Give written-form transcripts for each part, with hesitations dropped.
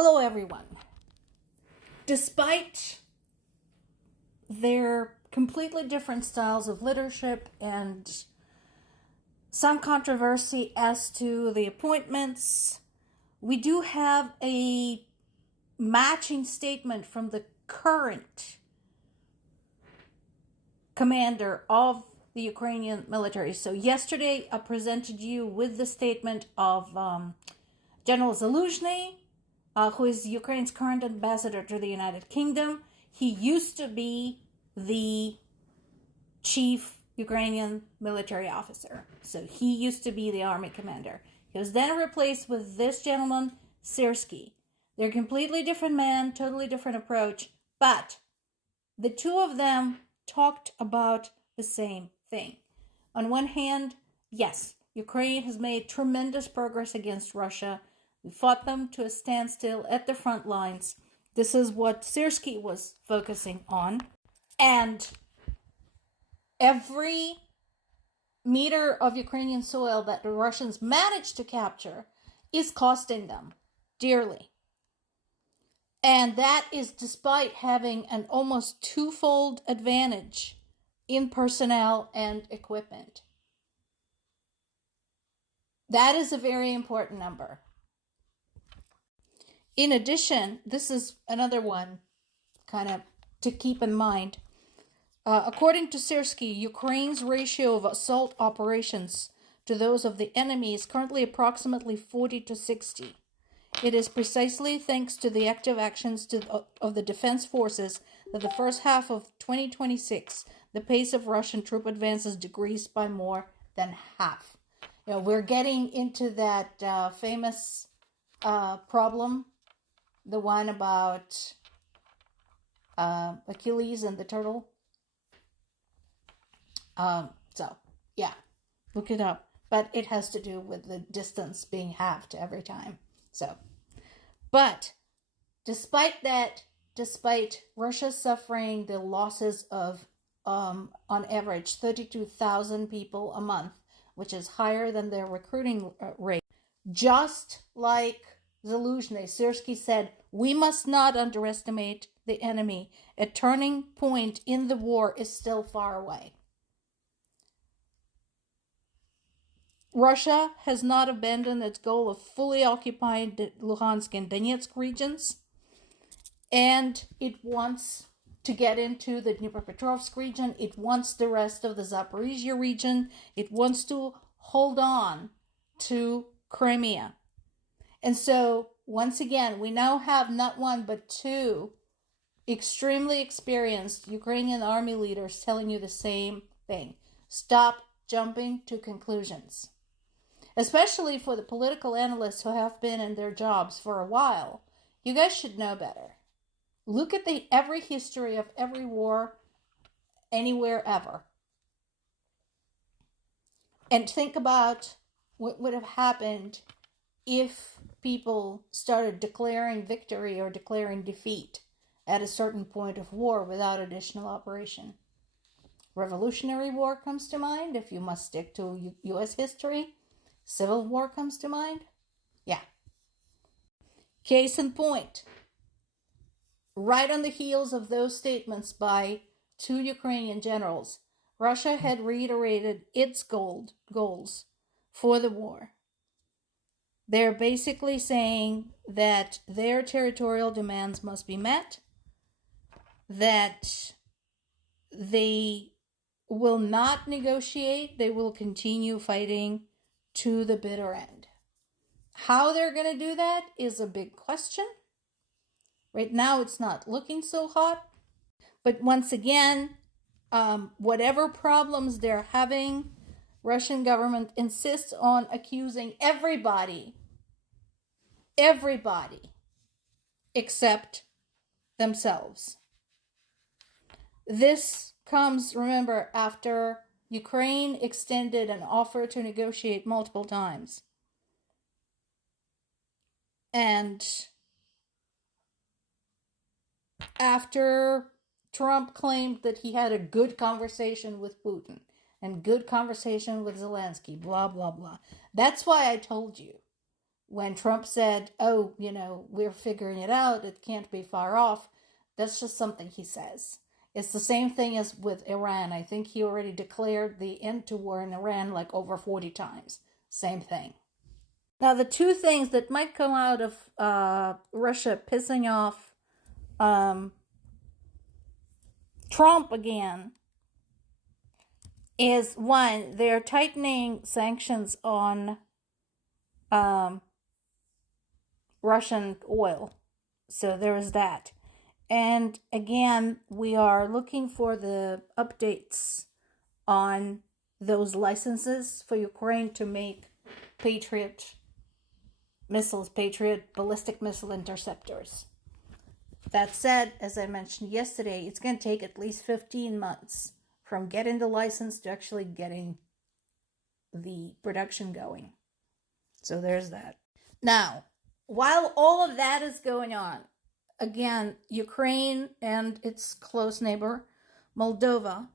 Hello, everyone. Despite their completely different styles of leadership and some controversy as to the appointments, we do have a matching statement from the current commander of the Ukrainian military. So yesterday I presented you with the statement of General Zaluzhny, who is Ukraine's current ambassador to the United Kingdom. He used to be the chief Ukrainian military officer. So he used to be the army commander. He was then replaced with this gentleman, Syrskyi. They're completely different men, totally different approach, but the two of them talked about the same thing. On one hand, yes, Ukraine has made tremendous progress against Russia. We fought them to a standstill at the front lines. This is what Syrskyi was focusing on. And every meter of Ukrainian soil that the Russians managed to capture is costing them dearly. And that is despite having an almost twofold advantage in personnel and equipment. That is a very important number. In addition, this is another one kind of to keep in mind. According to Syrskyi, Ukraine's ratio of assault operations to those of the enemy is currently approximately 40 to 60. It is precisely thanks to the active actions of the defense forces that the first half of 2026, the pace of Russian troop advances decreased by more than half. We're getting into that famous problem, the one about Achilles and the turtle. Yeah, look it up. But it has to do with the distance being halved every time. But despite Russia suffering the losses of, on average, 32,000 people a month, which is higher than their recruiting rate, just like Zaluzhny, Syrskyi said, we must not underestimate the enemy. A turning point in the war is still far away. Russia has not abandoned its goal of fully occupying the Luhansk and Donetsk regions, and it wants to get into the Dnipropetrovsk region. It wants the rest of the Zaporizhia region. It wants to hold on to Crimea. And so, once again, we now have not one but two extremely experienced Ukrainian army leaders telling you the same thing. Stop jumping to conclusions. Especially for the political analysts who have been in their jobs for a while, you guys should know better. Look at every history of every war, anywhere ever. And think about what would have happened if people started declaring victory or declaring defeat at a certain point of war without additional operation. Revolutionary War comes to mind, if you must stick to U.S. history. Civil War comes to mind. Yeah. Case in point. Right on the heels of those statements by two Ukrainian generals, Russia had reiterated its goals for the war. They're basically saying that their territorial demands must be met, that they will not negotiate, they will continue fighting to the bitter end. How they're going to do that is a big question. Right now, it's not looking so hot. But once again, whatever problems they're having, Russian government insists on accusing everybody, except themselves. This comes, remember, after Ukraine extended an offer to negotiate multiple times. And after Trump claimed that he had a good conversation with Putin and good conversation with Zelensky, blah, blah, blah. That's why I told you when Trump said, oh, we're figuring it out, it can't be far off, that's just something he says. It's the same thing as with Iran. I think he already declared the end to war in Iran like over 40 times. Same thing. Now, the two things that might come out of Russia pissing off Trump again is, one, they're tightening sanctions on Russian oil. So there is that. And again, we are looking for the updates on those licenses for Ukraine to make Patriot missiles, Patriot ballistic missile interceptors. That said, as I mentioned yesterday, it's going to take at least 15 months from getting the license to actually getting the production going. So there's that. Now, while all of that is going on, again, Ukraine and its close neighbor, Moldova,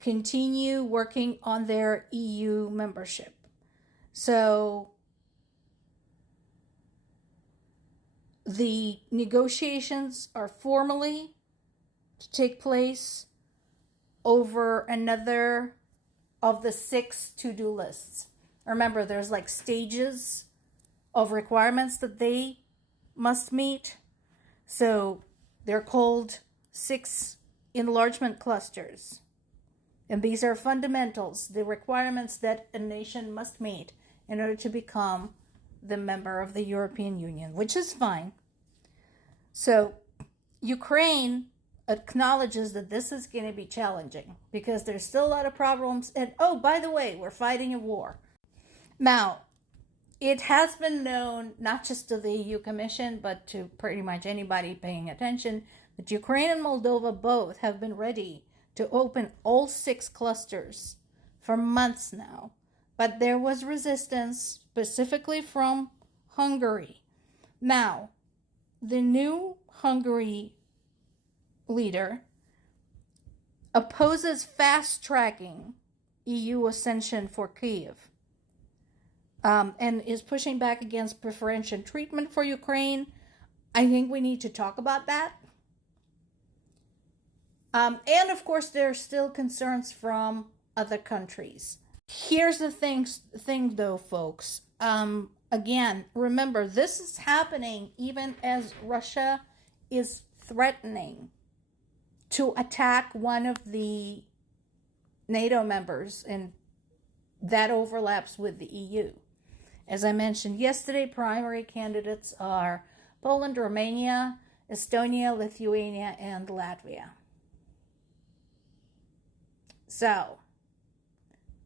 continue working on their EU membership. So the negotiations are formally to take place over another of the 6 to-do lists. Remember, there's like stages of requirements that they must meet. So they're called 6 enlargement clusters. And these are fundamentals, the requirements that a nation must meet in order to become the member of the European Union, which is fine. So Ukraine acknowledges that this is going to be challenging because there's still a lot of problems. And oh, by the way, we're fighting a war. Now, it has been known, not just to the EU Commission, but to pretty much anybody paying attention, that Ukraine and Moldova both have been ready to open all 6 clusters for months now. But there was resistance, specifically from Hungary. Now, the new Hungary leader opposes fast-tracking EU accession for Kyiv. And is pushing back against preferential treatment for Ukraine. I think we need to talk about that. And of course, there are still concerns from other countries. Here's the thing though, folks. Again, remember, this is happening even as Russia is threatening to attack one of the NATO members, and that overlaps with the EU. As I mentioned yesterday, primary candidates are Poland, Romania, Estonia, Lithuania, and Latvia. So,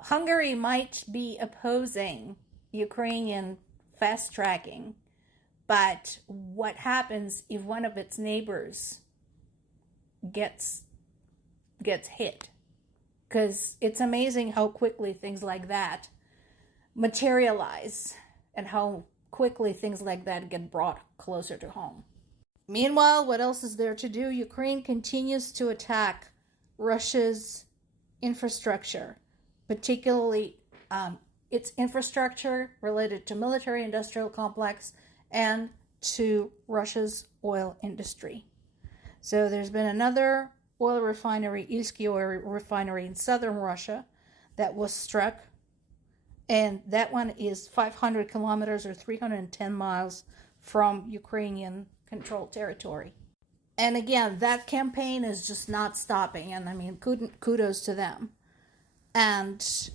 Hungary might be opposing Ukrainian fast tracking, but what happens if one of its neighbors gets hit? Because it's amazing how quickly things like that materialize and how quickly things like that get brought closer to home. Meanwhile, what else is there to do? Ukraine continues to attack Russia's infrastructure, particularly its infrastructure related to military-industrial complex and to Russia's oil industry. So there's been another oil refinery, Ilsky oil refinery in southern Russia, that was struck. And that one is 500 kilometers or 310 miles from Ukrainian controlled territory. And again, that campaign is just not stopping. And I mean, kudos to them. And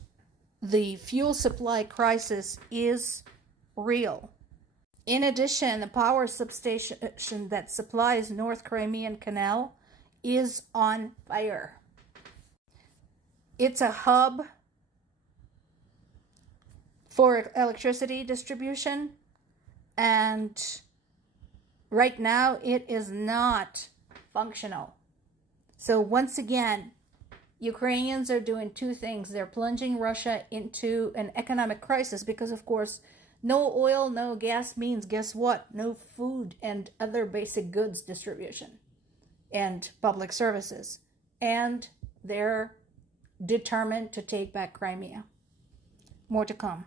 the fuel supply crisis is real. In addition, the power substation that supplies North Crimean Canal is on fire. It's a hub for electricity distribution, and right now it is not functional. So once again, Ukrainians are doing two things. They're plunging Russia into an economic crisis because, of course, no oil, no gas means, guess what? No food and other basic goods distribution and public services. And they're determined to take back Crimea. More to come.